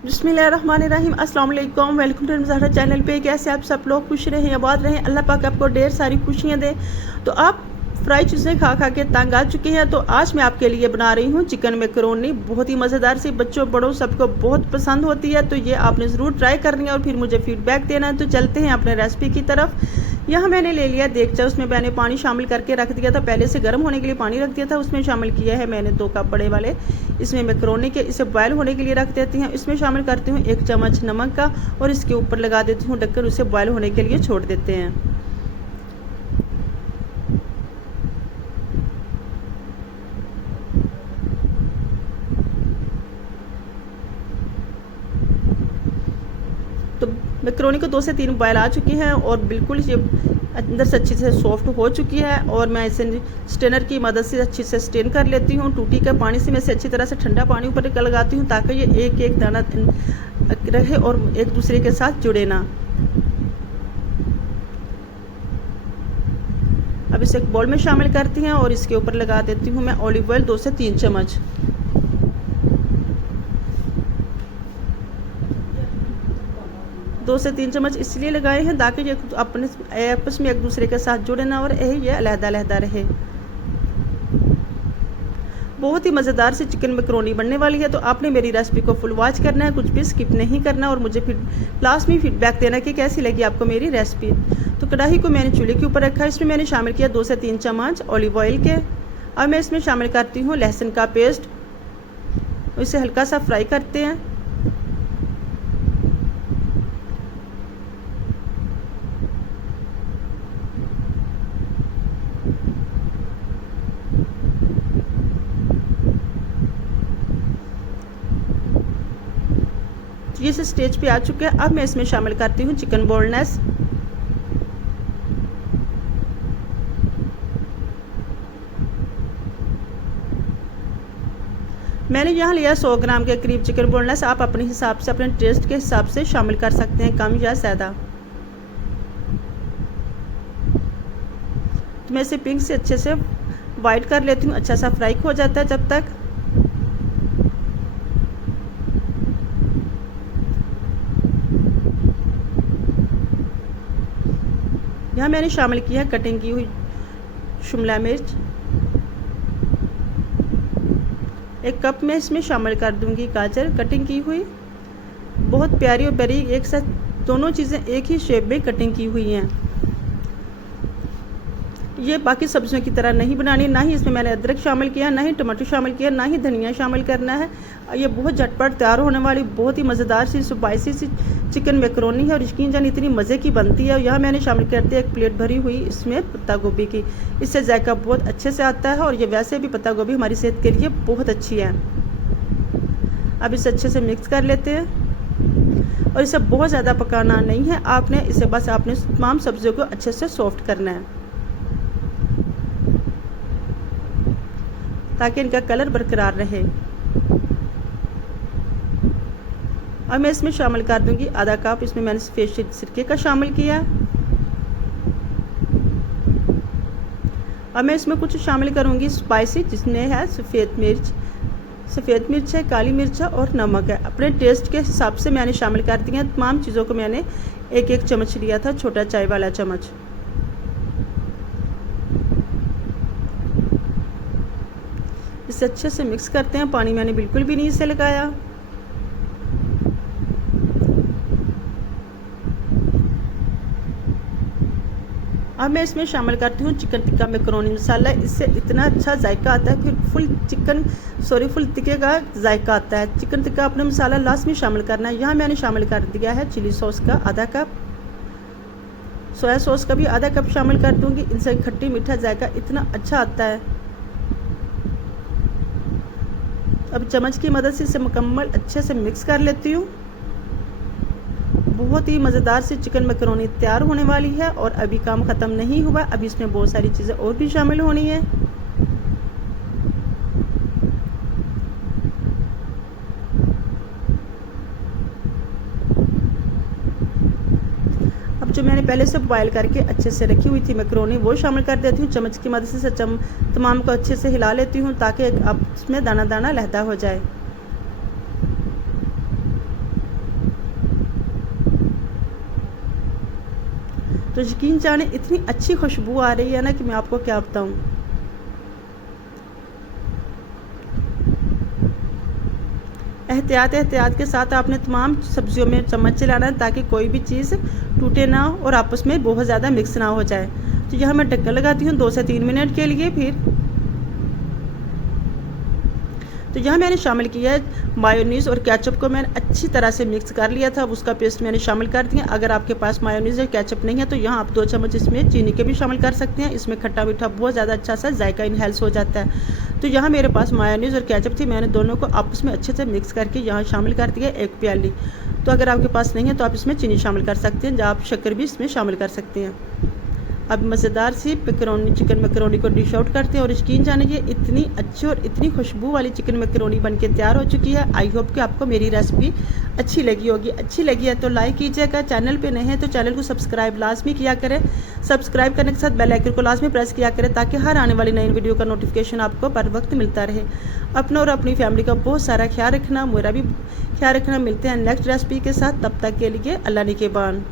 बिस्मिल्लाहिर्रहमानिर्रहीम। अस्सलाम वालेकुम। वेलकम टू ज़हरा चैनल पे। कैसे आप सब लोग खुश रहें, आबाद रहें, अल्लाह पाक आपको ढेर सारी खुशियाँ दे। तो आप फ्राई चीज़ें खा खा के तंग आ चुके हैं, तो आज मैं आपके लिए बना रही हूँ चिकन मैकरोनी। बहुत ही मज़ेदार सी, बच्चों बड़ों सबको बहुत पसंद होती है। तो ये आपने ज़रूर ट्राई करनी है और फिर मुझे फीडबैक देना है। तो चलते हैं अपने रेसिपी की तरफ। यहाँ मैंने ले लिया देगचा, उसमें मैंने पानी शामिल करके रख दिया था, पहले से गर्म होने के लिए पानी रख दिया था। उसमें शामिल किया है मैंने 2 कप बड़े वाले इसमें मैकरोनी के, इसे बॉयल होने के लिए रख देती हूँ। इसमें शामिल करती हूँ 1 चम्मच नमक का और इसके ऊपर लगा देती हूँ ढक्कन, उसे बॉयल होने के लिए छोड़ देते हैं। तो मैकरोनी को 2 से 3 बॉयल आ चुकी हैं और बिल्कुल ये अंदर से अच्छी से सॉफ्ट हो चुकी है। और मैं इसे स्ट्रेनर की मदद से अच्छी से स्ट्रेन कर लेती हूँ। टूटी के पानी से मैं इसे अच्छी तरह से ठंडा पानी ऊपर लगाती हूँ, ताकि ये एक एक दाना रहे और एक दूसरे के साथ जुड़े ना। अब इसे एक बाउल में शामिल करती हैं और इसके ऊपर लगा देती हूँ मैं ऑलिव ऑयल 2 से 3 चम्मच। दो से 3 चम्मच इसलिए लगाए हैं ताकि ये अपने आपस में एक दूसरे के साथ जुड़े ना और ये अलहदा-अलहदा रहे। बहुत ही मज़ेदार सी चिकन मैकरोनी बनने वाली है। तो आपने मेरी रेसिपी को फुल वॉच करना है, कुछ भी स्किप नहीं करना और मुझे फिर लास्ट में फीडबैक देना कि कैसी लगी आपको मेरी रेसिपी। तो कढ़ाई को मैंने चूल्हे के ऊपर रखा है, इसमें मैंने शामिल किया 2 से 3 चम्मच ऑलिव ऑयल के। अब मैं इसमें शामिल करती हूँ लहसुन का पेस्ट, इसे हल्का सा फ्राई करते हैं। ये इस स्टेज पे आ चुके हैं। अब मैं इसमें शामिल करती हूँ चिकन बोनलेस। मैंने यहाँ लिया 100 ग्राम के करीब चिकन बोनलेस। आप अपने हिसाब से, अपने टेस्ट के हिसाब से शामिल कर सकते हैं, कम या ज़्यादा। तो मैं इसे पिंक से अच्छे से वाइट कर लेती हूँ, अच्छा सा फ्राई हो जाता है जब तक। यहाँ मैंने शामिल किया कटिंग की हुई शिमला मिर्च। 1 कप में इसमें शामिल कर दूंगी गाजर कटिंग की हुई। बहुत प्यारी और बारीक एक साथ दोनों चीज़ें एक ही शेप में कटिंग की हुई हैं। ये बाकी सब्जियों की तरह नहीं बनानी, ना ही इसमें मैंने अदरक शामिल किया, ना ही टमाटर शामिल किया, ना ही धनिया शामिल करना है। ये बहुत झटपट तैयार होने वाली बहुत ही मज़ेदार सी स्पाइसी सी चिकन मैकरोनी है और यकीन जान इतनी मज़े की बनती है। यहाँ मैंने शामिल कर दिया 1 प्लेट भरी हुई इसमें पत्ता गोभी की। इससे जायका बहुत अच्छे से आता है और ये वैसे भी पत्ता गोभी हमारी सेहत के लिए बहुत अच्छी है। अब इसे अच्छे से मिक्स कर लेते हैं और इसे बहुत ज़्यादा पकाना नहीं है, आपने इसे बस आपने तमाम सब्जियों को अच्छे से सॉफ्ट करना है ताकि इनका कलर बरकरार रहे। अब मैं इसमें शामिल कर दूंगी आधा कप, इसमें मैंने सफ़ेद सिरके का शामिल किया। अब मैं इसमें कुछ शामिल करूंगी स्पाइसी, जिसमें है सफ़ेद मिर्च है, काली मिर्च है और नमक है। अपने टेस्ट के हिसाब से मैंने शामिल कर दिया। तमाम चीज़ों को मैंने 1-1 चम्मच लिया था, छोटा चाय वाला चम्मच। इसे अच्छे से मिक्स करते हैं। पानी मैंने बिल्कुल भी नहीं इसे लगाया। अब मैं इसमें शामिल करती हूँ चिकन टिक्का मैकरोनी मसाला। इससे इतना अच्छा जायका आता है, फिर फुल टिक्के का जायका आता है। चिकन टिक्का अपना मसाला लास्ट में शामिल करना है। यहाँ मैंने शामिल कर दिया है चिली सॉस का आधा कप, सोया सॉस का भी आधा कप शामिल कर दूँगी। इनसे खट्टी मीठा जायका इतना अच्छा आता है। अब चम्मच की मदद से इसे मुकम्मल अच्छे से मिक्स कर लेती हूँ। बहुत ही मज़ेदार सी चिकन मैकरोनी तैयार होने वाली है और अभी काम ख़त्म नहीं हुआ, अभी इसमें बहुत सारी चीज़ें और भी शामिल होनी है। अब जो मैंने पहले से बॉयल करके अच्छे से रखी हुई थी मैकरोनी, वो शामिल कर देती हूँ। चम्मच की मदद से तमाम को अच्छे से हिला लेती हूँ ताकि अब इसमें दाना दाना लहदा हो जाए। तो यकीन जाने इतनी अच्छी खुशबू आ रही है ना कि मैं आपको क्या बताऊं। एहतियात के साथ आपने तमाम सब्जियों में चम्मच चलाना है ताकि कोई भी चीज़ टूटे ना और आपस में बहुत ज़्यादा मिक्स ना हो जाए। तो यहाँ मैं ढक्कन लगाती हूँ 2 से 3 मिनट के लिए। फिर तो यहाँ मैंने शामिल किया है मायोनीज़ और केचप को मैंने अच्छी तरह से मिक्स कर लिया था। अब उसका पेस्ट मैंने शामिल कर दिया। अगर आपके पास मायोनीज़ या केचप नहीं है तो यहाँ आप 2 चम्मच इसमें चीनी के भी शामिल कर सकते हैं। इसमें खट्टा मीठा बहुत ज़्यादा अच्छा सा जायका इनहेल्स हो जाता है। तो यहाँ मेरे पास मायोनीज़ और केचप थी, मैंने दोनों को आपस में अच्छे से मिक्स करके यहाँ शामिल कर दिया 1 प्याली। तो अगर आपके पास नहीं है तो आप इसमें चीनी शामिल कर सकते हैं, या आप शक्कर भी इसमें शामिल कर सकते हैं। अब मज़ेदार सी चिकन मैकरोनी को डिश आउट करते हैं। और यकीन जाने ये इतनी अच्छी और इतनी खुशबू वाली चिकन मैकरोनी बनके तैयार हो चुकी है। आई होप कि आपको मेरी रेसिपी अच्छी लगी होगी। अच्छी लगी है तो लाइक कीजिएगा, चैनल पे नए हैं तो चैनल को सब्सक्राइब लाजमी किया करें। सब्सक्राइब करने के साथ बेल आइकन को लाजमी प्रेस किया करें ताकि हर आने वाली नई वीडियो का नोटिफिकेशन आपको बर वक्त मिलता रहे। अपना और अपनी फैमिली का बहुत सारा ख्याल रखना, मेरा भी ख्याल रखना। मिलते हैं नेक्स्ट रेसिपी के साथ, तब तक के लिए अल्लाह निगहबान।